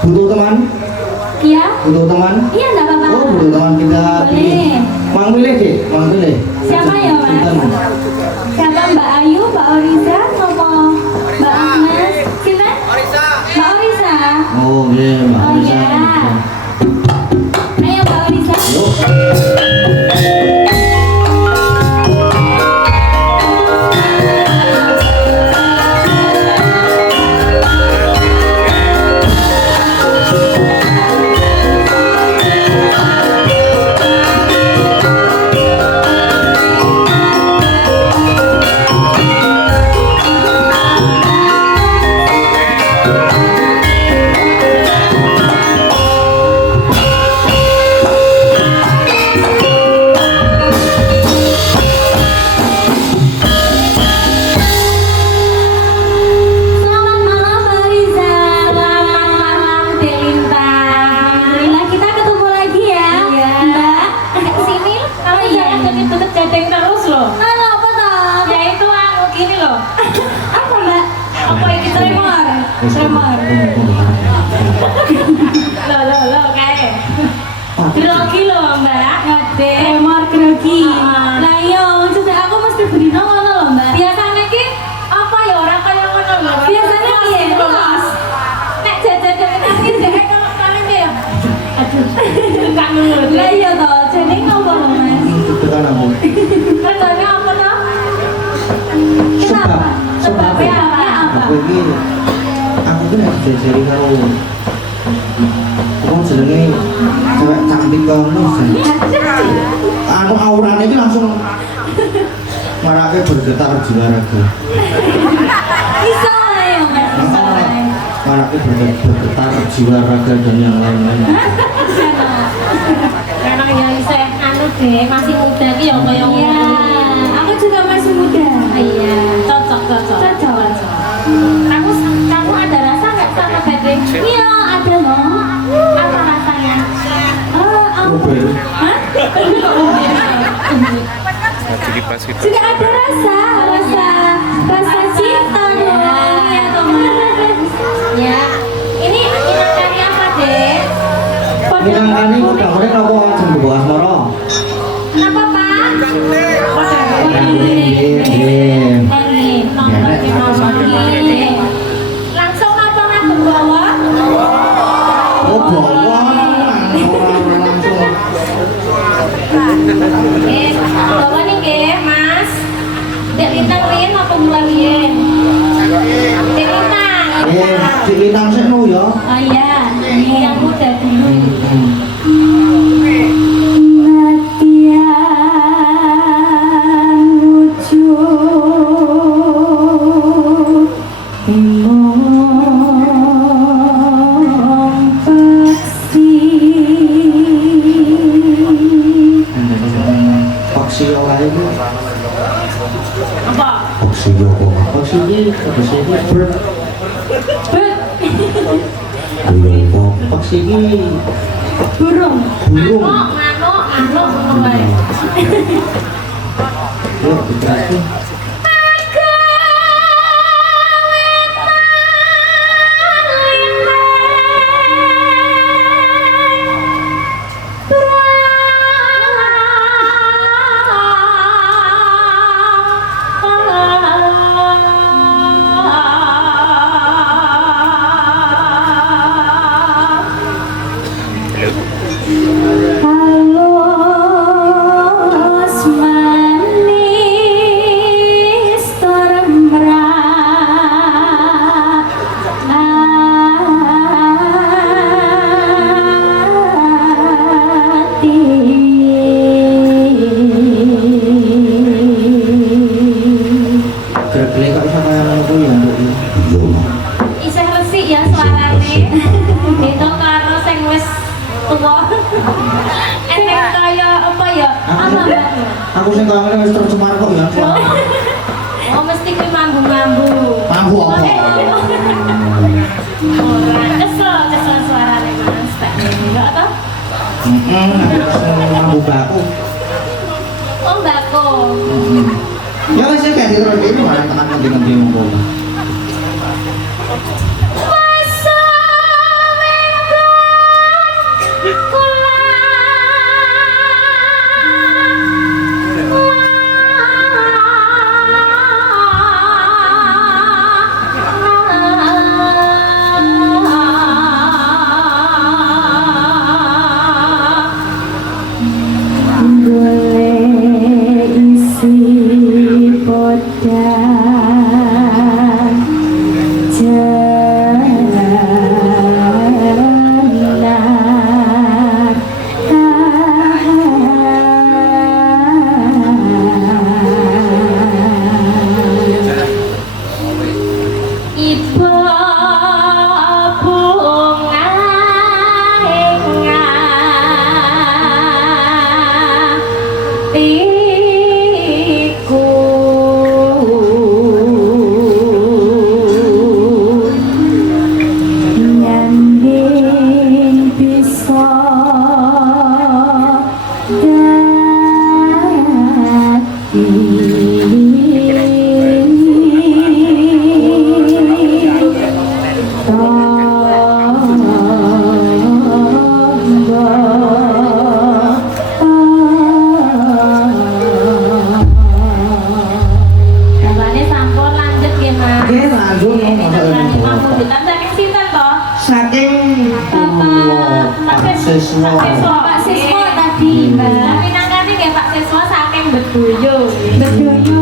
Butuh teman? Iya. Butuh teman? Iya, enggak apa-apa. Oh, butuh teman kita. Boleh. Mang pilih deh, Mang pilih. Siapa ya, Mas? Siapa, Mbak Ayu, Mbak Oriza, ngomong Mbak Agnes, Sinta? Mbak Oriza. Oh, iya, Mbak Oh Oriza. iya. Ayo Mbak Oriza. Yuk. Selamat malam Mbak Oriza. Selamat malam Delinta. Alhamdulillah kita ketemu lagi ya. Iya. Mbak, sini. Kamu jangan deket-deket jadeng terus loh. Halo, apa toh? Ya itu aku gini loh. Apa Mbak? Apa ini Tremor. Tremor. Lo kayak grogi loh mbak. Ngade. Tremor grogi. Ah. Lah iya, maksudnya aku mesti berdino ngono loh Mbak. Biasanya ki apa ya orang kayak ngono loh. Biasanya piye? Mas. Nek jajan nangis deh kalau kalian ya. Aduh. Enggak nurut. Lah iya toh, jadi ngopo loh Mas? Tekan aku. Kerjanya apa toh? Kenapa? Sebab Sebabnya apa? aku ini nek dijajari karo wong jenenge cewek cantik kono. Anu aurane iki langsung marake bergetar jiwa raga. Bisa lah ya Mas. Bisa lah. Marake bergetar jiwa raga dan yang lain-lain. Karena ya saya anu deh masih muda ki ya kayak Iya, aku juga masih muda. Iya, cocok. Cocok. Kamu ada rasa nggak sama Gading? Iya, ada loh. Apa rasanya? Uber. Hah? Juga ada rasa cinta dong. Iya toh Mas. Ya, ini dari apa deh? Minang kani udah apa ajeng bawa asmara? Kenapa Pak? Nggih. Nonton di nomor ini. Langsung apa ngadep bawah? Oh, bawa langsung. Bawah nih ke Mas. Dek lintang rin apa mulai rin? Dek lintang. Di Lintang sik nu ya. Oh iya, Yang muda dulu. Latihan wujud timong peksi. Paksi ora itu. Apa? Paksi yo kok. Paksi iki paksi iki ber. Ayo kok paksi iki Burung. burung. Manuk mulai. Yo diteruskan. Halus manis Gerak-gerak kok sama yang aku ya, Mbak. Iya. Isih resik ya suarane. Itu karo sing wis tuwa. Eneng kaya apa ya? Apa Mbak? Aku sing kangen wis tercemar kok ya. Oh mesti kuwi mambu-mambu. Mampu apa? Ora kesel suarane Mas. Tak enggak toh? Mampu baku. Oh mbako. Ya wis kayak terus ini malah tekan ngendi-ngendi ngono. Masa saking Pak Siswa. Pak Siswa tadi, Mbak. Tapi nangkati ya Pak Siswa saking bedoyo. Bedoyo.